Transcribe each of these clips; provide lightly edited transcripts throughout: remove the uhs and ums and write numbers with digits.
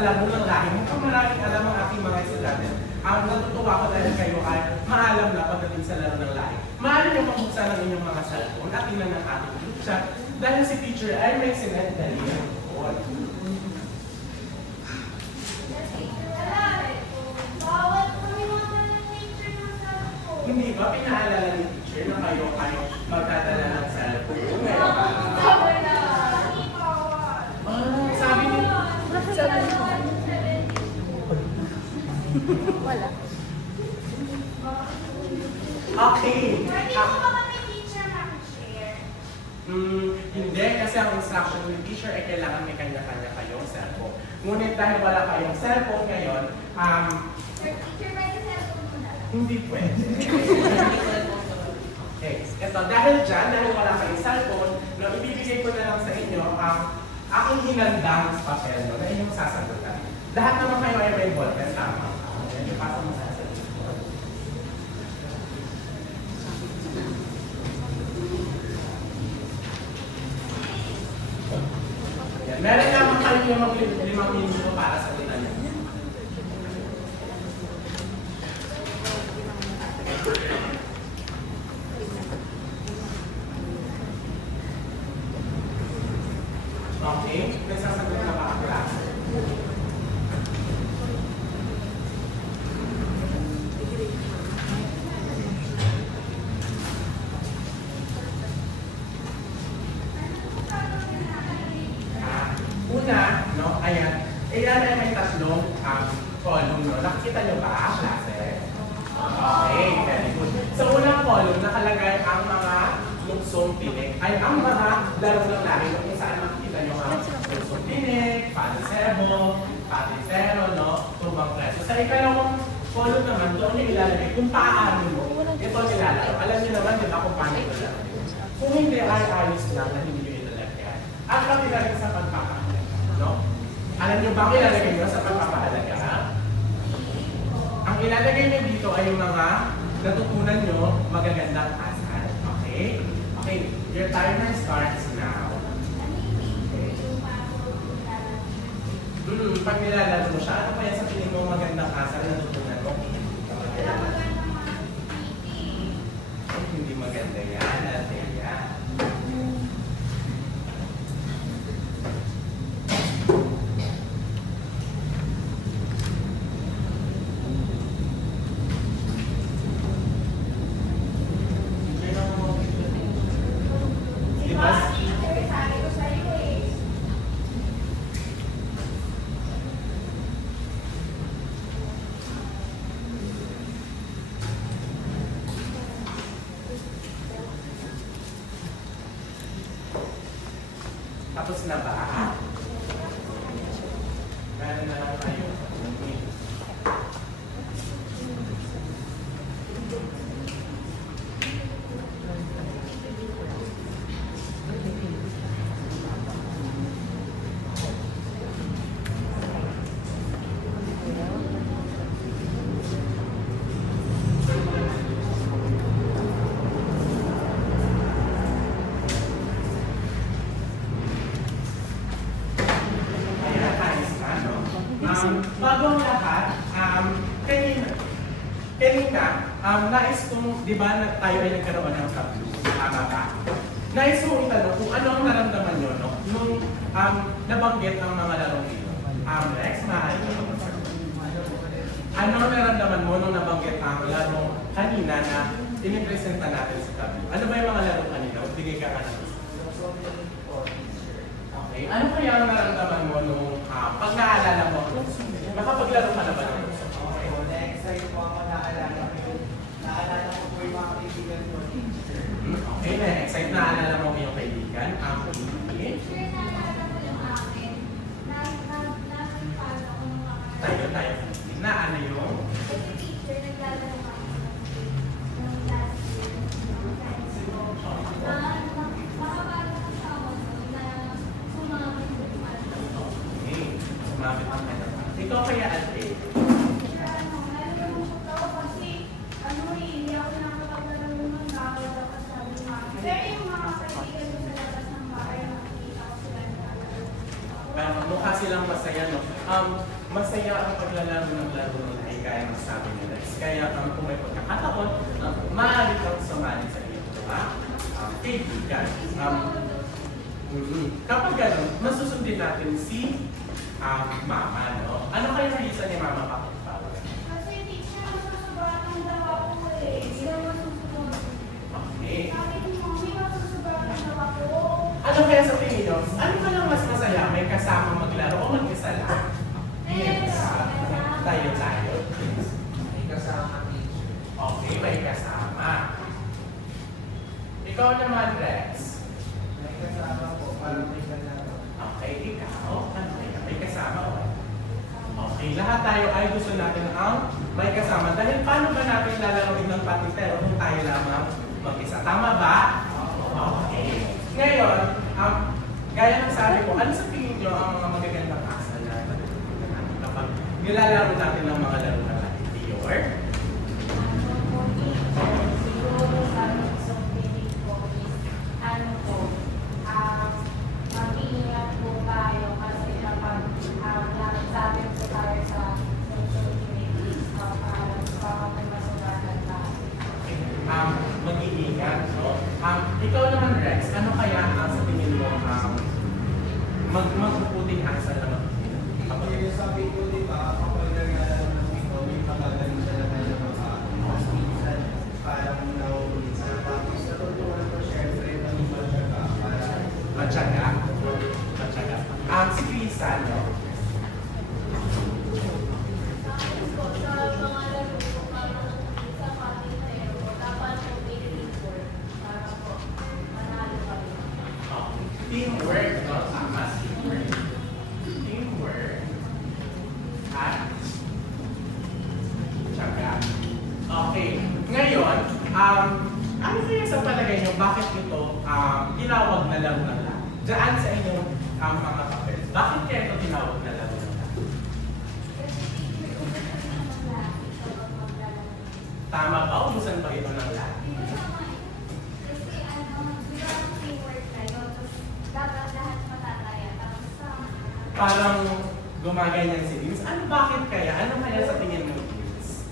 sa laro ng lahi. Mukhang maraming alam ang aking mga estudyante. Natutuwa ko dahil kayo ay maalam na pagdating sa laro ng lahi. Maaari niyo mabuksan ang inyong mga cellphone at tingnan ng ating group chat dahil si teacher ay may sinendali ng call. Hindi ba pinaalala ni teacher na kayo magdadala ng cellphone? Sabi ni... Wala. Okay. Pwede mo ba kami teacher mag-share? Hindi, kasi ang instruction ng teacher ay kailangan may kanya-kanya kayong cellphone. Ngunit dahil wala kayong cellphone ngayon, Teacher, pwede cellphone mo na lang. hindi pwede. Okay, ito, dahil dyan, dahil wala kayong cellphone, no, ibibigay ko na lang sa inyo ang aking hinandang papel no, na inyong sasagutan. Lahat naman kayo ay may ballpen, tama. Yan, ipasa mo sa cellphone. Yan, meron naman kayo yung mag-5 minuto para sa tinan niyo. Okay, nagsasagot na ba ang klase? Una, no, ayan, ayan ay may tatlong column, no? Nakikita nyo ba ang klase? Okay, very good. Sa unang column, nakalagay ang mga luksong tinik, ay ang mga laro ng lahi, kung saan makikita nyo ang luksong tinik, patisebo, patisero, no, tubang preso. Sa ikalawang column naman, doon yung ilalagay kung paano mo ito nilalaro. Alam niyo naman, di ba, kung paano ito laro. Kung hindi ay ayos lang na hindi nyo ilalagay. At kami na rin sa pagpapahalaga, no? Alam niyo ba ang ilalagay nyo sa pagpapahalaga? Ang ilalagay nyo dito ay yung mga natutunan nyo magagandang asal. Okay? Okay, your timer starts now. Okay. Pag nilalaro mo siya, ano pa yan sa piling mo magandang asal na natutunan mo? Hindi maganda yan, ate yan. Tapos na ba? Meron na lang tayo. Bago ang lahat, kanina, nais kong, di ba tayo ay nagkaroon ng tablo, tama ba? Nais kong itanong kung ano ang naramdaman nyo, no? Nung nabanggit ang mga larong dito. Rex, maaari ko ano ang naramdaman mo nung nabanggit ang larong kanina na pinipresenta natin sa tablo? Ano ba yung mga larong kanina? Bigay ka ka natin. Okay, ano kaya ang naramdaman mo nung pag naalala mo? Nakapaglaro ka na ba nung? Okay, na-excite po ako, naalala ko po yung mga kaibigan ko. Okay, na-excite na alala mo yung kaibigan. Okay. Sure, naalala ko yung akin. Nakipalo ko ng mga Tayo. Na ano yung? kasi teacher, naglalaro kami ng last year. Makapalo ko sa ako na sumabit ko yung ano. Okay. Sumabit ang kanya. Ikaw kaya ate? Hindi ako nakapaglalaro ng bawal dapat sabi ng mga. Pero yung mga kaibigan ko sa labas ng bahay, nakikita ko sila naglalaro. Mukha silang masaya, no? Masaya ang paglalaro ng laro nila ay kaya masabi nila. Kaya kung may pagkakataon, maaari kang sumali sa iyo, diba? Kaibigan. Kapag gano'n, masusundin natin si Mama, no? Ano kayo reason ni Mama bakit bawal? Kasi teacher, masusubakan daw ako eh. Hindi daw masusunod. Okay. Sabi ni Mommy, masusubakan daw ako. Ano kaya sa tingin nyo? Ano ka lang mas masaya? May kasama maglaro o mag-isa lang? Yes. Tayo. May kasama teacher. Okay, may kasama. Ikaw naman, Rex. May kasama po, parang may kasama. Okay, ikaw. Ano kaya? May kasama o? Okay, lahat tayo ay gusto natin ang may kasama. Dahil paano ba natin lalaroin ng patintero kung tayo lamang mag-isa? Tama ba? Okay. Ngayon, gaya ng sabi ko, ano sa tingin nyo ang mga magagandang asal na natutunan natin kapag nilalaro natin ng mga laro na natin? Dior? Siguro sa gusto piling ko is, mag-iingat po tayo kasi kapag sabi po tayo sa social media, baka may masugatan tayo. Mag-iingat, no? Ikaw naman, Rex, ano kaya ang sa tingin mo magpuputing asal na mag-iingat? Kapag sabi ko, di ba, kapag naglalaro ng ikaw, may pagagaling talaga na minsan parang naulit sa tapos natutunan ko syempre ng matyaga para Matyaga. Si Krisa, no? Tapos po, sa mga laro po, parang sa patintero, dapat po pinipor para po manalo kami. Teamwork, no? Tama, teamwork. Teamwork. At tyaga. Okay. Ngayon, ano kaya sa palagay nyo, bakit ito tinawag na laro ng lahat? Diyan sa inyong mga papel. Bakit kaya ito tinawag na laro ng lahat? Kasi teacher, ubusan naman lahat kapag maglalaro. Tama ba? Ubusan ba ito ng lahat? Di ba tama eh? Kasi di ba teamwork kayo, tapos dapat lahat matataya, tapos sama. Parang gumaganyan si Vince. Ano, bakit kaya? Ano kaya sa tingin mo, Vince?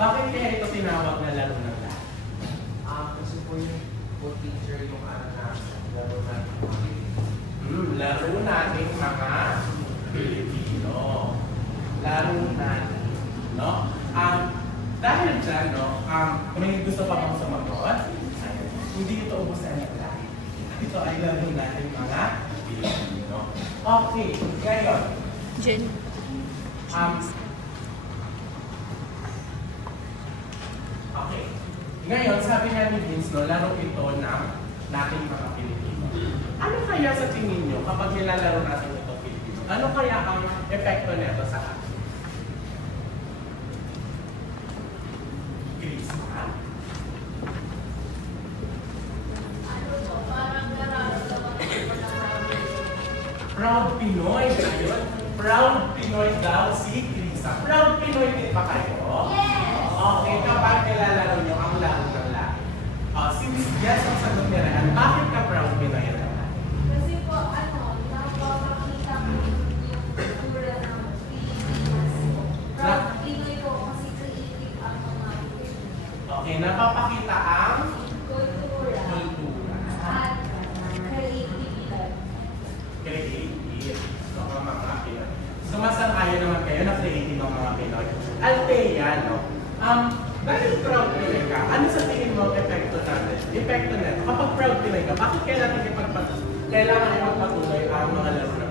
Bakit kaya ito tinawag na laro ng lahat? kasi po yung teacher yung laro natin. Laro natin mga Pilipino. Laro natin. No? Dahil dyan, no, kung may gusto pa bang sumagot, hindi ito ubusan ng lahat. Ito ay laro natin mga Pilipino. Okay, ngayon. Jen. Okay. Ngayon, sabi nga ni Vince, no, laro ito ng nating mga Pilipino. Ano kaya sa tingin nyo kapag nilalaro natin ito Pilipino? Ano kaya ang epekto nito sa atin? Krista? Ano po, parang nararamdaman ko po na marami. Proud Pinoy. Ayun. Proud Pinoy daw si Krista. Proud Pinoy din ba kayo? Yes! Okay, kapag nilalaro nyo ang laro ng lahat. Since yes ang sagot ni Rehan, bakit ka proud Pinoy Rehan? Kasi po, napapakita ko yung kultura ng Pilipinas. Proud Pinoy po kasi creative ang mga Pilipino. Okay, napapakita ang Kultura kultura. at creativity. Creative. So, mga Pinoy. Sumasang-ayon naman kayo na creative ang mga Pinoy. Althea, no? Dahil proud Pinoy ka, ano sa tingin mo epekto natin? Epekto nito. Kapag proud Pinoy ka, bakit kailangan ipagpatuloy ang mga laro ng